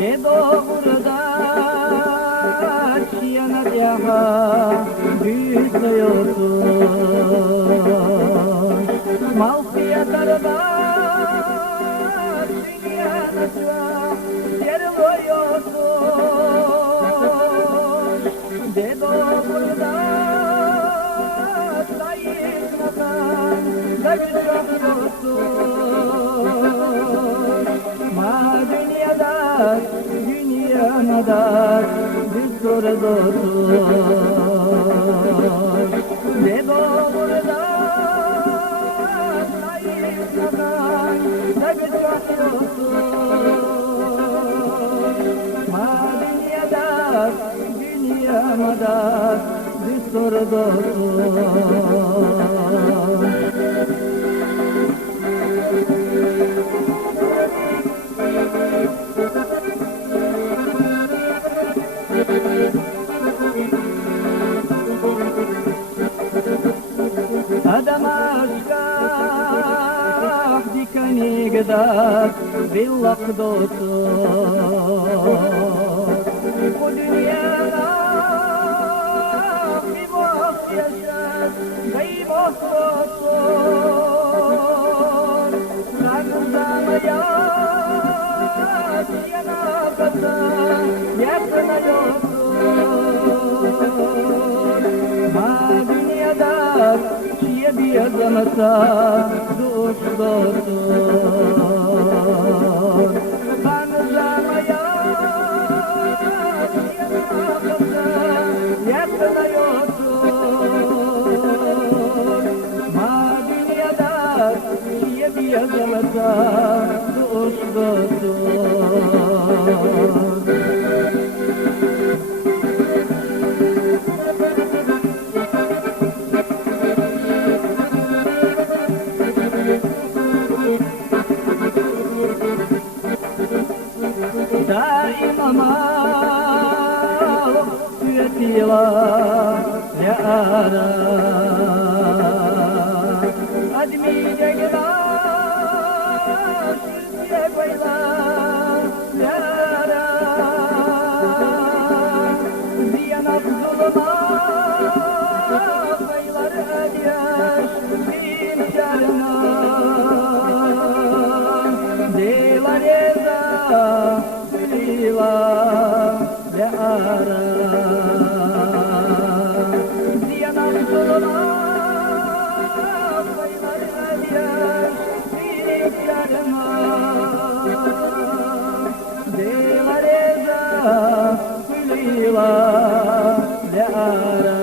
Dedo burada çiyanat yaha büyütüyorsun. Malfiyatarda çiyanatla yeriliyorsun. Dedo burada sayıkmadan da gücüyorsun. Ma dünyada dünyamadan bir sorduğun. Dedo burada sayıkmadan da gücüyorsun. Ma dünyada dünyamadan bir sorduğun. Adam aşka dikani gıdat billakdotur. Bu dünyada bir boş yaşar, gaybos olsun. Sakınzamaya yanakata yakınıyorsun. Ma dünyada bir adamata dost dostun. Tanrılamaya yanakata yakınıyorsun. Ma dünyada bir adamata dost dostun. Daima mal üretiyorlar ya ara. Admi ceglar şüzye koylar ya ara. Ziyanat zulma koylar ödyaş imkanına. Dilar yeza ya ara. Ziyanat zulma koylar ödyaş imkanına. Dilar yeza ya ara.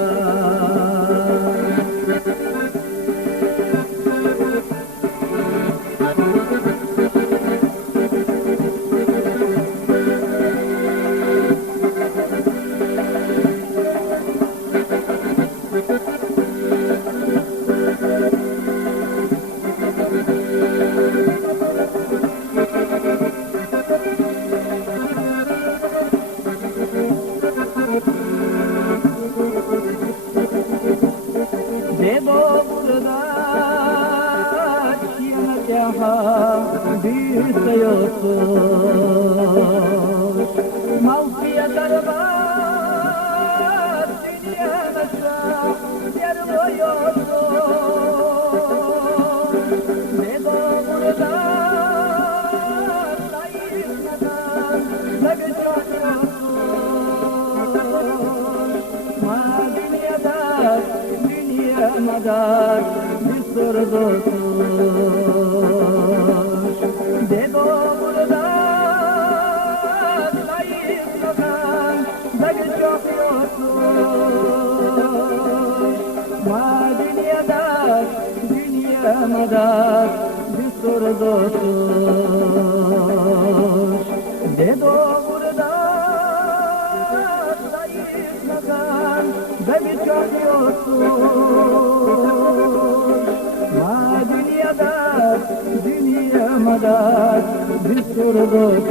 Dedo burada çiyanat yaha büyütüyorsun. Malfiyatarda dünyanaşa yeriliyorsun. Dedo burada sayıkmadan da gücüyorsun. Ma dünyada dünyamadan bir sorduğun. Dedo burada sayıkmadan da gücüyorsun. Ma dünyada dünyamadan bir sorduğun. Dedo burada sayıkmadan da gücüyorsun. Ma dünyada dünyamadan bir sorduğun.